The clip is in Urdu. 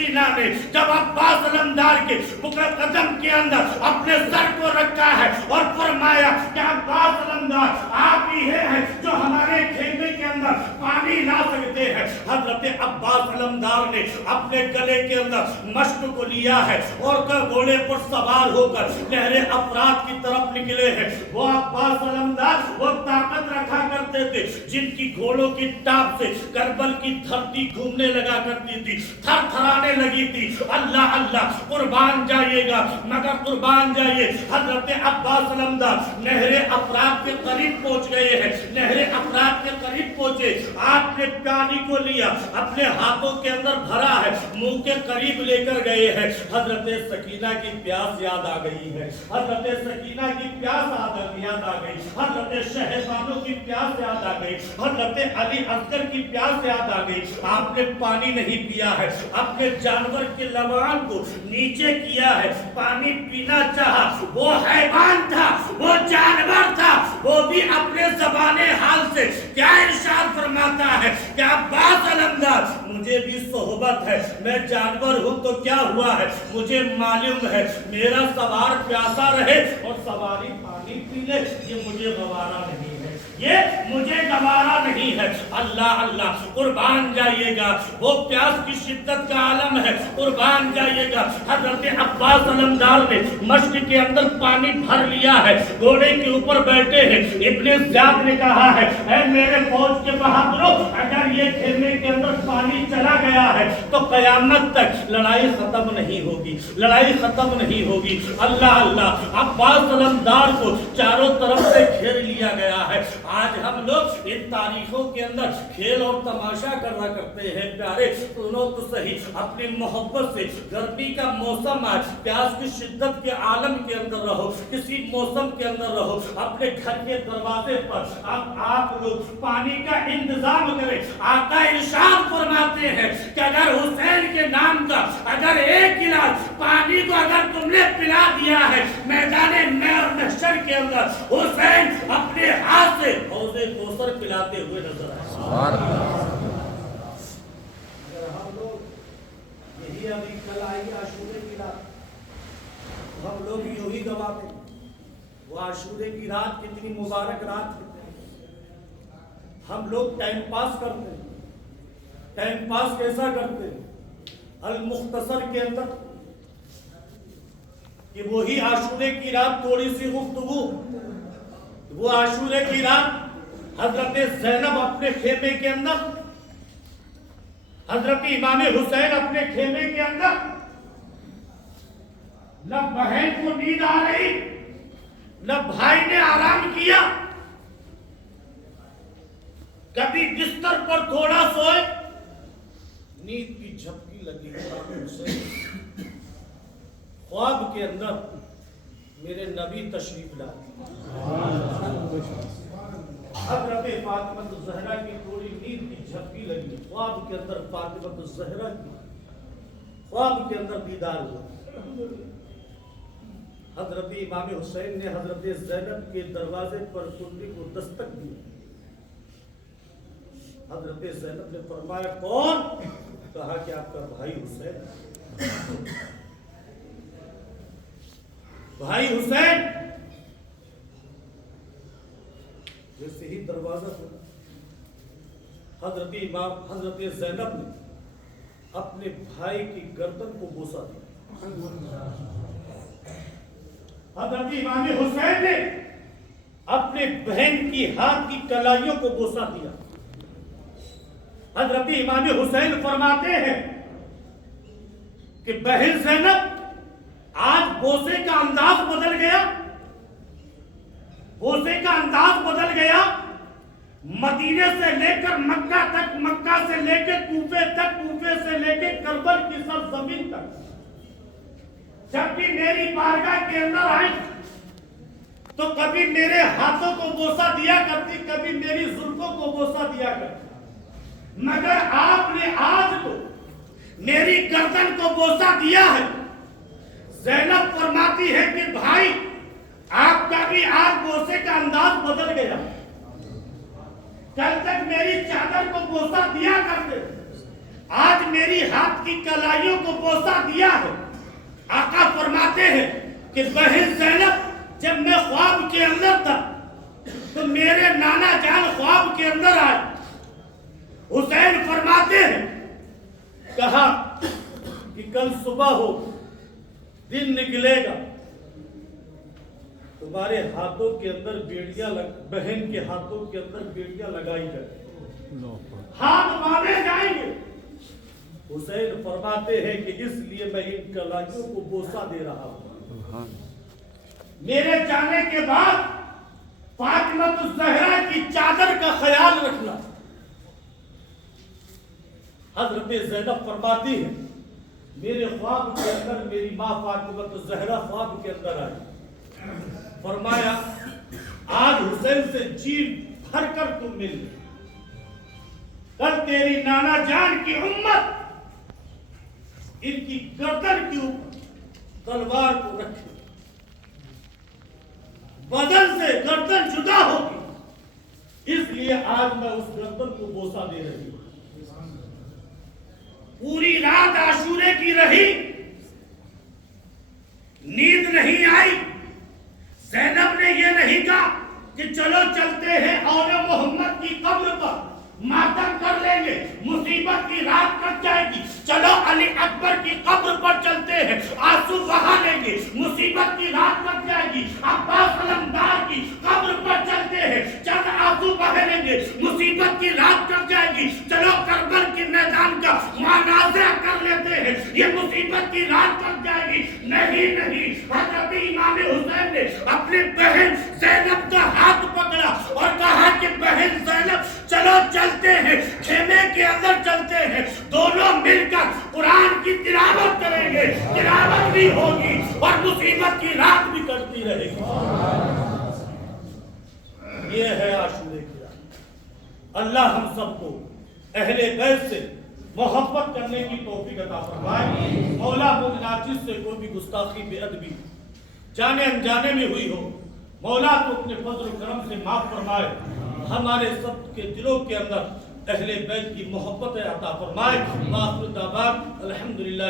سکینہ نے جب عباس علمدار کے قدم کے اندر اپنے سر کو رکھا ہے اور فرمایا کہ عباس علمدار آپ ہی ہیں جو ہمارے خیمے کے اندر پانی لا سکتے ہیں، حضرت عباس علمدار نے اپنے گلے کے اندر مشک کو لیا ہے اور گھوڑے پر سوار ہو کر نہر افرات کی طرف نکلے ہیں۔ وہ عباس علمدار وہ طاقت رکھا کرتے تھے جن کی گھوڑوں کی ٹاپ سے کربل کی دھرتی گھومنے لگا کرتی تھی، تھر تھرانے لگی تھی۔ اللہ اللہ قربان جائیے گا، مگر قربان جائیے، حضرت عباس علمدار نہر افرات کے قریب پہنچ گئے ہیں۔ نہر افرات کے قریب پہنچے، آپ نے پانی کو لیا، اپنے ہاتھوں کے اندر بھرا ہے، منہ کے قریب لے کر گئے ہیں۔ حضرت سکینہ کی پیاس یاد آ گئی ہے، حضرت سکینہ کی پیاس یاد آ گئی، حضرت شہبانو کی پیاس یاد آ گئی، حضرت علی اصغر کی پیاس یاد آ گئی۔ آپ نے پانی نہیں پیا ہے، اپنے جانور کے لبان کو نیچے کیا ہے، پانی پینا چاہا، وہ حیوان تھا، وہ جانور تھا، وہ بھی اپنے زبان حال سے کیا ارشاد فرماتا ہے کہ عباس علمدار مجھے بھی صحبت ہے، میں جانور ہوں تو کیا ہوا ہے، مجھے معلوم ہے میرا سوار پیاسا رہے اور سواری پانی پی لے، یہ مجھے گوارا نہیں ہے، یہ مجھے گوارا نہیں ہے۔ اللہ اللہ قربان جائیے گا، وہ پیاس کی شدت کا عالم ہے، قربان جائیے گا۔ حضرت عباس علمدار نے مشک کے اندر پانی بھر لیا ہے، گھوڑے کے اوپر بیٹھے ہیں۔ ابن زیاد نے کہا ہے اے میرے فوج کے بہادروں، اگر یہ خیمے کے اندر پانی چلا گیا ہے تو قیامت تک لڑائی ختم نہیں ہوگی، لڑائی ختم نہیں ہوگی۔ اللہ اللہ عباس علمدار کو چاروں طرف سے گھیر لیا گیا ہے۔ آج ہم لوگ ان تاریخوں کے اندر کھیل اور تماشا کرنا کرتے ہیں، پیارے سنو تو صحیح، اپنی محبت سے گرمی کا موسم آج، پیاس کی شدت کے عالم کے اندر رہو، کسی موسم کے اندر رہو، اپنے گھر کے دروازے پر آپ لوگ پانی کا انتظام کریں۔ آقا ارشاد فرماتے ہیں کہ اگر حسین کے نام کا اگر ایک گلاس پانی کو اگر تم نے پلا دیا ہے میدان محشر کے اندر، حسین اپنے ہاتھ سے حوض کوثر پلاتے ہوئے نظر آئے۔ سبحان اللہ۔ اگر ہم لوگ یہی ابھی کل آئی عاشورے کی رات، ہم لوگ یوں ہی گواتے ہیں وہ عاشورے کی رات کتنی مبارک رات ہے۔ ہم لوگ ٹائم پاس کرتے ہیں، ٹائم پاس کیسا کرتے ہیں؟ المختصر کے اندر کہ وہی عاشورے کی رات تھوڑی سی گفتگو، وہ عاشورے کی رات حضرت زینب اپنے خیمے کے اندر، حضرت امام حسین اپنے خیمے کے اندر، نہ بہن کو نیند آ رہی، نہ بھائی نے آرام کیا، کبھی بستر پر تھوڑا سوئے، نیند کی جھپکی لگی، خواب کے اندر میرے نبی تشریف لائے، حضرت فاطمہ الزہرا کی تھوڑی نیند کی جھپکی لگی، خواب کے اندر فاطمہ الزہرا کی خواب کے اندر دیدار ہوا۔ حضرت امام حسین نے حضرت زینب کے دروازے پر کنڈی کو دستک دی، حضرت زینب نے فرمایا کون؟ کہا کہ آپ کا بھائی حسین، بھائی حسین۔ جیسے ہی دروازہ کھلا، حضرت زینب نے اپنے بھائی کی گردن کو بوسا دیا، حضرت امام حسین نے اپنے بہن کی ہاتھ کی کلائیوں کو بوسا دیا۔ حضرت امام حسین فرماتے ہیں کہ بہن زینب آج بوسے کا انداز بدل گیا، بوسے کا انداز بدل گیا، مدینے سے لے کر مکہ تک، مکہ سے لے کے کوفے تک، کوفے سے لے کے کربل کی سرزمین تک، جب بھی میری بارگاہ کے اندر آئی تو کبھی میرے ہاتھوں کو بوسا دیا کرتی، کبھی میری زلفوں کو بوسا دیا کرتی، مگر آپ نے آج تو میری گردن کو بوسا دیا ہے۔ زینب فرماتی ہے کہ بھائی آپ کا بھی آج بوسے کا انداز بدل گیا، کل تک میری چادر کو بوسا دیا کرتے، آج میری ہاتھ کی کلائیوں کو بوسہ دیا ہے۔ آقا فرماتے ہیں کہ بہن زینب جب میں خواب کے اندر تھا تو میرے نانا جان خواب کے اندر آئے۔ حسین فرماتے ہیں کہا کہ کل صبح ہو، دن نکلے گا، تمہارے ہاتھوں کے اندر بیڑیاں بہن کے ہاتھوں کے اندر بیڑیاں لگائی جائیں، ہاتھ باندھے جائیں گے۔ حسین فرماتے ہیں کہ اس لیے میں ان کلائیوں کو بوسہ دے رہا ہوں۔ میرے جانے کے بعد فاطمہ الزہرا کی چادر کا خیال رکھنا۔ حضرت زینب فرماتی ہے میرے خواب کے اندر میری ماں فاطمہ الزہرا خواب کے اندر آئی، فرمایا آج حسین سے جی بھر کر تم مل، کل تیری نانا جان کی امت ان کی گردن کے اوپر تلوار کو رکھے، بدن سے گردن جدا ہوگی، اس لیے آج میں اس گردن کو بوسہ دے رہی ہوں۔ پوری رات عاشورے کی رہی، نیند نہیں آئی۔ زینب نے یہ نہیں کہا کہ چلو چلتے ہیں اور محمد کی قبر پر ماتم کر لیں گے، مصیبت کی رات کٹ جائے گی، چلو علی اکبر کی قبر پر چلتے ہیں، آنسو بہا لیں گے، مصیبت کی رات کٹ جائے گی، عباس علمدار کی قبر پر چلتے ہیں، چند آنسو بہا لیں گے، مصیبت کی رات کٹ جائے گی، چلو کربل کے میدان کا مناظرہ کر لیتے ہیں، یہ مصیبت کی رات کٹ جائے گی۔ نہیں نہیں، حضرت امام حسین نے اپنی بہن زینب کا ہاتھ پکڑا اور کہا کہ بہن زینب چلو چلتے ہیں، خیمے کے اندر چلتے ہیں، دونوں مل کر قرآن کی تلاوت کریں گے، تلاوت بھی ہوگی اور مصیبت کی رات بھی کٹتی رہے گی۔ یہ ہے عاشورے کی رات۔ اللہ ہم سب کو اہل بیت سے محبت کرنے کی توفیق عطا فرمائے۔ مولا مجھ ناچیز سے کوئی بھی گستاخی بے ادبی جانے انجانے میں ہوئی ہو، مولا تو اپنے فضل و کرم سے معاف فرمائے، ہمارے سب کے دلوں کے اندر اہل بیت کی محبت عطا فرمائے۔ وآخر دعوانا الحمدللہ۔